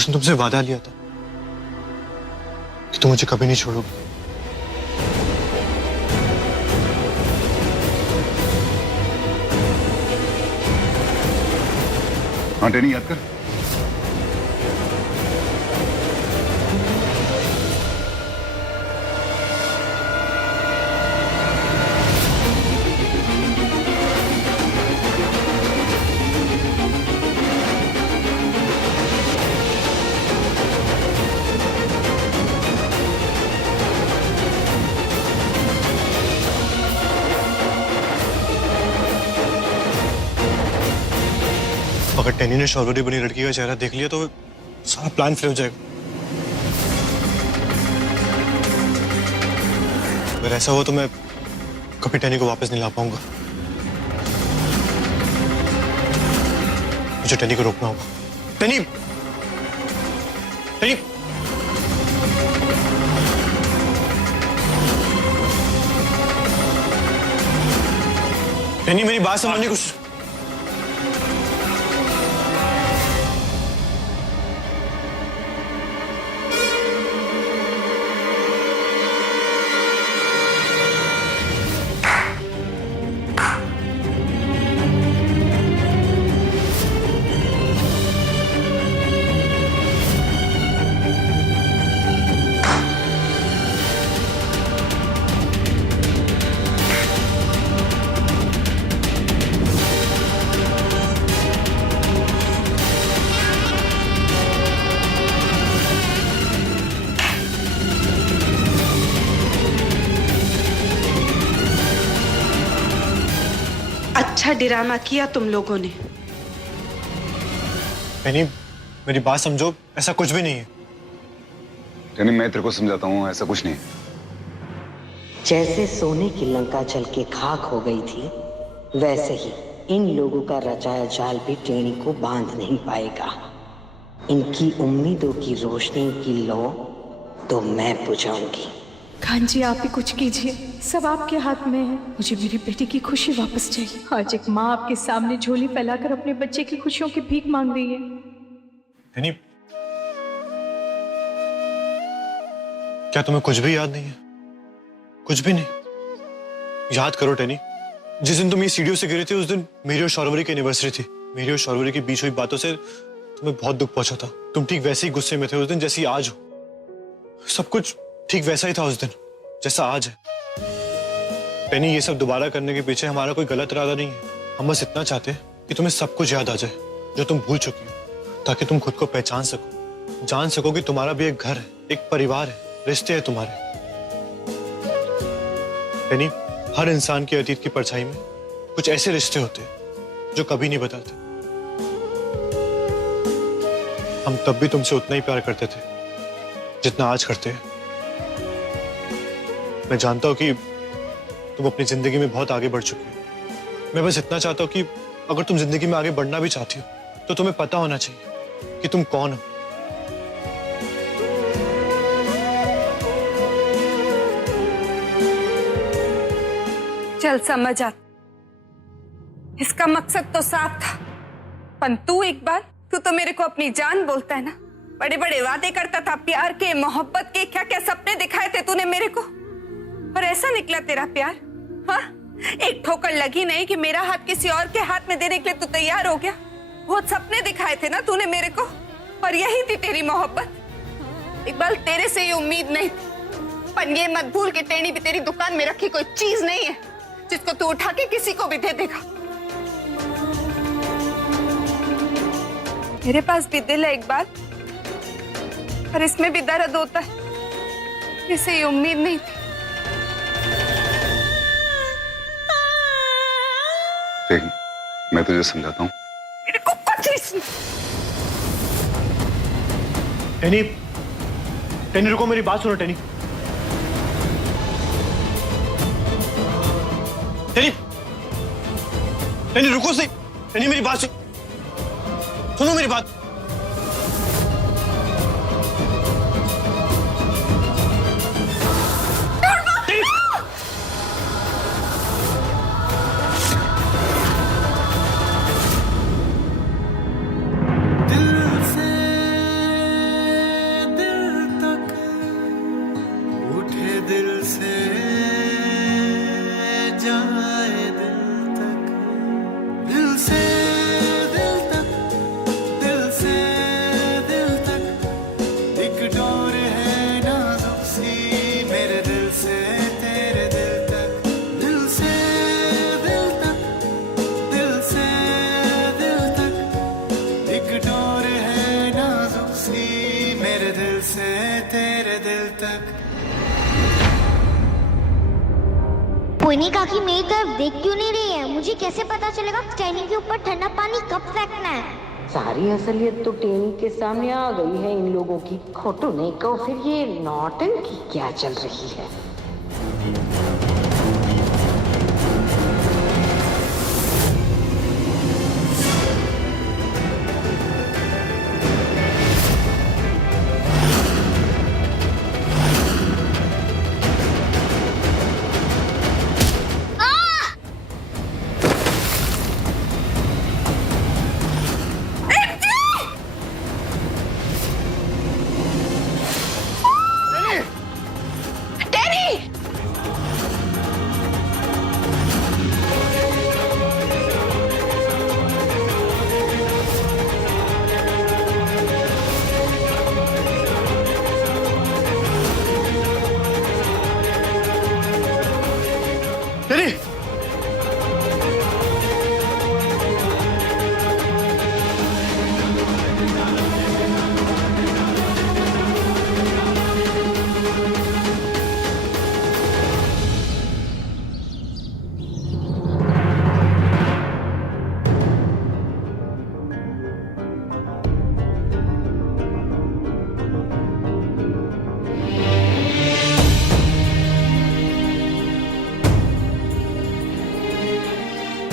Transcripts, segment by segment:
उसने तुमसे वादा लिया था कि तुम मुझे कभी नहीं छोड़ोगे। हाँ टेनी, याद कर। अगर टेनी ने शौर्यवती बनी लड़की का चेहरा देख लिया तो सारा प्लान फेल हो जाएगा। अगर ऐसा हो तो मैं कभी टेनी को वापस नहीं ला पाऊंगा। मुझे टेनी को रोकना होगा। टेनी, टेनी, टेनी, मेरी बात समझने की कोशिश। अच्छा ड्रामा किया तुम लोगों ने। टेनी, मेरी बात समझो, ऐसा कुछ भी नहीं है। टेनी, मैं तेरे को समझाता हूँ, ऐसा कुछ नहीं। जैसे सोने की लंका जल के खाक हो गई थी, वैसे ही इन लोगों का रचाया जाल भी टेनी को बांध नहीं पाएगा। इनकी उम्मीदों की रोशनी की लो तो मैं बुझाऊंगी। खान जी, आप ही कुछ कीजिए, सब आपके हाथ में है। मुझे मेरी बेटी की खुशी वापस चाहिए। आज एक माँ आपके सामने झोली फैलाकर अपने बच्चे की खुशियों की भीख मांग रही है। टेनी, क्या तुम्हें कुछ भी याद नहीं है? कुछ भी नहीं? याद करो टेनी, जिस दिन तुम ये सीढ़ियों से गिरे थे उस दिन मेरी और शौर्यवती की एनिवर्सरी थी। मेरी और शौर्यवती के बीच हुई बातों से तुम्हें बहुत दुख पहुंचा था। तुम ठीक वैसे ही गुस्से में थे उस दिन जैसी आज हो। सब कुछ ठीक वैसा ही था उस दिन जैसा आज है। टेनी, ये सब दोबारा करने के पीछे हमारा कोई गलत इरादा नहीं है। हम बस इतना चाहते हैं कि तुम्हें सब कुछ याद आ जाए जो तुम भूल चुकी हो, ताकि तुम खुद को पहचान सको, जान सको कि तुम्हारा भी एक घर है, एक परिवार है, रिश्ते हैं तुम्हारे। टेनी, हर इंसान के अतीत की परछाई में कुछ ऐसे रिश्ते होते हैं जो कभी नहीं बदलते। हम तब भी तुमसे उतना ही प्यार करते थे जितना आज करते हैं। मैं जानता हूं कि तुम अपनी जिंदगी में बहुत आगे बढ़ चुकी हो। मैं बस इतना चाहता हूं कि अगर तुम जिंदगी में आगे बढ़ना भी चाहती हो तो तुम्हें पता होना चाहिए कि तुम कौन हो। चल समझ आ, इसका मकसद तो साफ था। पर तू एक बार, तू तो मेरे को अपनी जान बोलता है ना। बड़े बड़े वादे करता था, प्यार के, मोहब्बत के, क्या क्या सपने दिखाए थे तूने मेरे को, और ऐसा निकला तेरा प्यार। हाँ, एक ठोकर लगी नहीं कि मेरा हाथ किसी और के हाथ में देने के लिए तू तैयार हो गया। बहुत सपने दिखाए थे ना तूने मेरे को, और यही थी तेरी मोहब्बत। इकबाल, तेरे से ये उम्मीद नहीं थी, पर ये मत भूल कि टेनी भी तेरी दुकान में रखी कोई चीज नहीं है जिसको तू उठा के किसी को भी दे देगा। मेरे पास भी दिल है इकबाल, पर इसमें भी दर्द होता है। इसे ये उम्मीद नहीं थी। देख, मैं तुझे समझाता हूँ। मेरे को कुछ नहीं। टेनी, टेनी रुको, मेरी बात सुनो। टेनी, टेनी, टेनी रुको सही। टेनी, मेरी बात सुनो मेरी बात। जाए दिल तक, दिल से दिल तक, दिल से दिल तक, एक डोर है नाजुक सी मेरे दिल से तेरे दिल तक, दिल से दिल तक, दिल से दिल तक, एक डोर है नाजुक सी मेरे दिल से तेरे दिल तक। कोइनी काकी मेरी तरफ देख क्यों नहीं रही है? मुझे कैसे पता चलेगा टेनी के ऊपर ठंडा पानी कब फेंकना है? सारी असलियत तो टेनी के सामने आ गई है इन लोगों की। खोटो नहीं कहो, फिर ये नौटंकी क्या चल रही है? टेनी!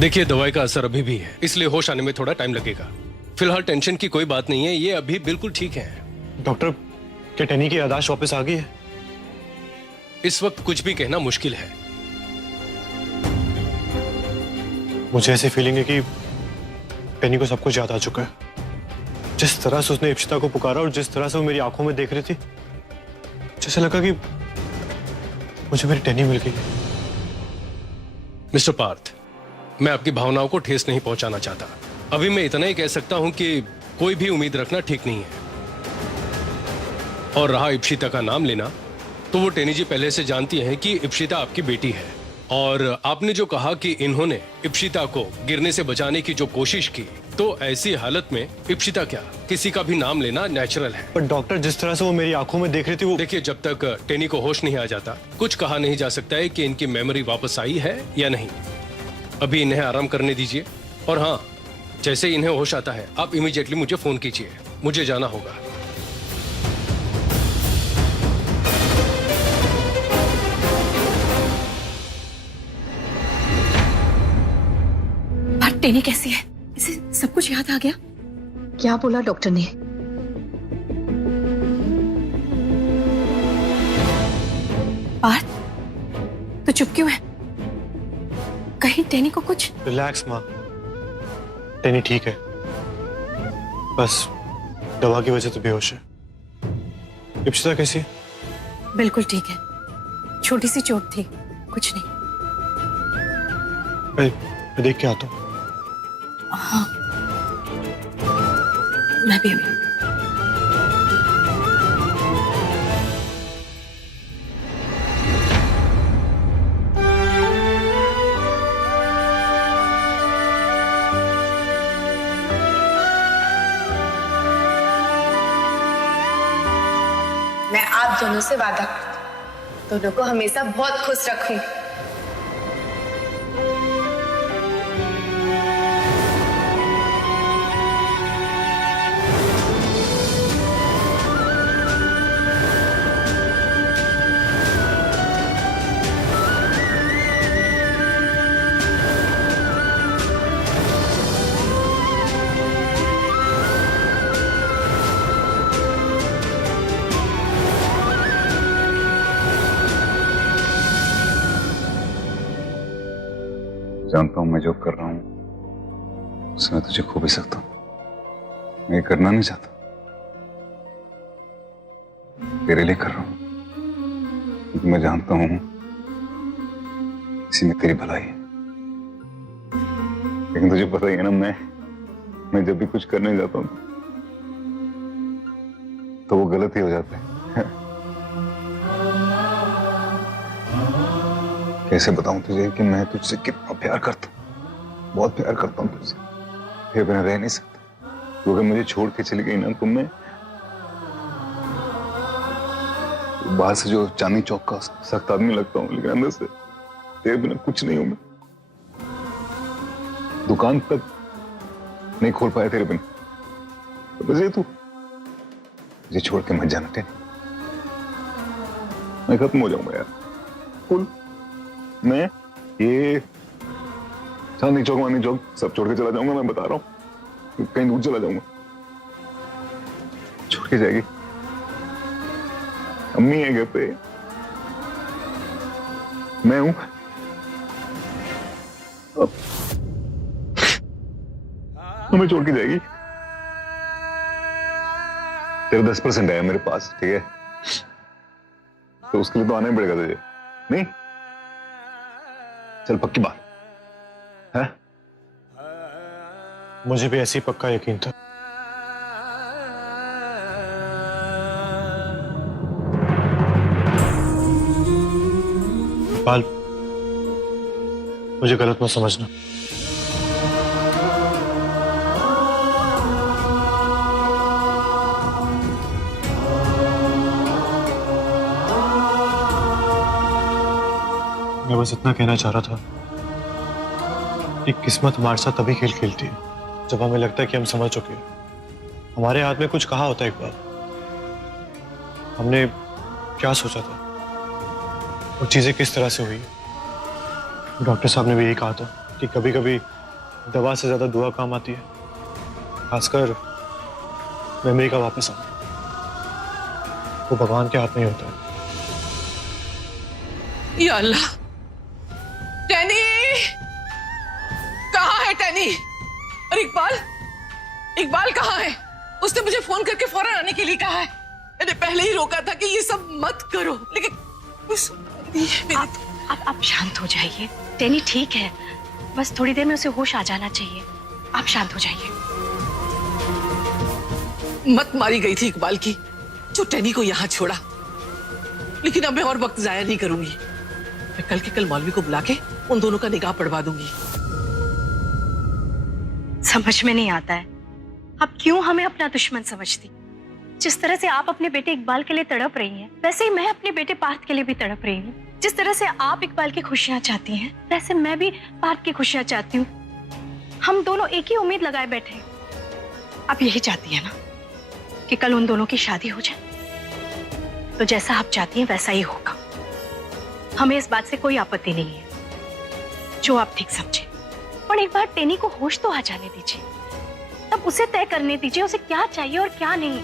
देखिए, दवाई का असर अभी भी है, इसलिए होश आने में थोड़ा टाइम लगेगा। फिलहाल टेंशन की कोई बात नहीं है, ये अभी बिल्कुल ठीक है। डॉक्टर, क्या टेनी की याददाश्त वापस आ गई है? इस वक्त कुछ भी कहना मुश्किल है। मुझे ऐसी फीलिंग है कि टेनी को सब कुछ याद आ चुका है। जिस तरह से उसने इप्शिता को पुकारा और जिस तरह से वो मेरी आंखों में देख रही थी, जैसे लगा कि मुझे मेरी टेनी मिल गई। मिस्टर पार्थ, मैं आपकी भावनाओं को ठेस नहीं पहुंचाना चाहता। अभी मैं इतना ही कह सकता हूं कि कोई भी उम्मीद रखना ठीक नहीं है। और रहा इप्शिता का नाम लेना, तो वो टेनी जी पहले से जानती हैं कि इप्शिता आपकी बेटी है। और आपने जो कहा कि इन्होंने इप्शिता को गिरने से बचाने की जो कोशिश की, तो ऐसी हालत में इप्शिता क्या, किसी का भी नाम लेना नेचुरल है। पर डॉक्टर, जिस तरह से वो मेरी आंखों में देख रही थी, वो देखिए, जब तक टेनी को होश नहीं आ जाता, कुछ कहा नहीं जा सकता है कि इनकी मेमोरी वापस आई है या नहीं। अभी इन्हें आराम करने दीजिए। और हाँ, जैसे ही इन्हें होश आता है, आप इमीडिएटली मुझे फोन कीजिए, मुझे जाना होगा। टेनी कैसी है? इसे सब कुछ याद आ गया? क्या बोला डॉक्टर ने? पार्थ, तो चुप क्यों है? कहीं टेनी को कुछ? रिलैक्स माँ, टेनी ठीक है, बस दवा की वजह से बेहोश है। इप्शिता कैसी है? बिल्कुल ठीक है, छोटी सी चोट थी, कुछ नहीं। मैं देख के आता हूँ। हाँ, मैं भी अभी। मैं आप दोनों से वादा करती हूँ, दोनों को हमेशा बहुत खुश रखूंगी। जानता हूं मैं जो कर रहा हूं उससे मैं तुझे खो भी सकता हूं। मैं ये करना नहीं चाहता, तेरे लिए कर रहा हूं, क्योंकि मैं जानता हूं इसी में तेरी भलाई है। लेकिन तुझे पता ही है ना, मैं जब भी कुछ करने जाता हूँ तो वो गलत ही हो जाता है। कैसे बताऊं तुझे कि मैं तुझसे कितना प्यार करता हूँ, बहुत प्यार करता हूँ तुझसे। फिर बिना रह नहीं सकता, क्योंकि मुझे छोड़ के चली गई ना तुम, मैं बाहर से जो चांदनी चौक का सख्त आदमी लगता हूँ, लेकिन अंदर से तेरे बिना कुछ नहीं हूं मैं। दुकान तक नहीं खोल पाया तेरे बिना। तो बस ये तू मुझे छोड़ के मत जाना टेनी, मैं खत्म हो जाऊंगा यार। कुल मैं ये चांदनी चौक वांदनी चौक सब छोड़ के चला जाऊंगा, मैं बता रहा हूँ, कहीं दूर चला जाऊंगा। छोड़ के जाएगी, अम्मी है घर पे, मैं हूं। हमें छोड़ के जाएगी। तेरा 10% है मेरे पास, ठीक है, तो उसके लिए तो आना ही पड़ेगा तुझे, नहीं? चल पक्की बात है। मुझे भी ऐसी पक्का यकीन था। बाल, मुझे गलत मत समझना। मैं बस इतना कहना चाह रहा था कि किस्मत हमारे साथ तभी खेल खेलती है जब हमें लगता है कि हम समझ चुके हैं। हमारे हाथ में कुछ कहा होता है एक बार, हमने क्या सोचा था और चीजें किस तरह से हुई। डॉक्टर साहब ने भी यही कहा था कि कभी कभी दवा से ज्यादा दुआ काम आती है, खासकर मेमोरी का वापस आना। वो भगवान के हाथ में ही होता है। या अल्लाह, टैनी कहाँ है टैनी? और इकबाल कहाँ है? उसने मुझे फोन करके फौरन आने के लिए कहा है। मैंने पहले ही रोका था कि ये सब मत करो, लेकिन आप शांत हो जाइए। टैनी ठीक है, बस थोड़ी देर में उसे होश आ जाना चाहिए। आप शांत हो जाइए। मत मारी गई थी इकबाल की, जो टैनी को यहाँ छोड़ा। लेकिन अब मैं और वक्त जाया नहीं करूंगी। मैं कल के कल मौलवी को बुला के उन दोनों का निकाह पढ़वा दूंगी। समझ में नहीं आता है आप क्यों हमें अपना दुश्मन समझती। जिस तरह से आप अपने बेटे इकबाल के लिए तड़प रही हैं, वैसे ही मैं अपने बेटे पार्थ के लिए भी तड़प रही हूँ। जिस तरह से आप इकबाल की खुशियां चाहती हैं, वैसे मैं भी पार्थ की खुशियां चाहती हूँ। हम दोनों एक ही उम्मीद लगाए बैठे हैं। आप यही चाहती है ना कि कल उन दोनों की शादी हो जाए? तो जैसा आप चाहती हैं वैसा ही होगा। हमें इस बात से कोई आपत्ति नहीं है, जो आप ठीक समझे। और एक बार टैनी को होश तो आ जाने दीजिए, तब उसे तय करने दीजिए उसे क्या चाहिए और क्या नहीं।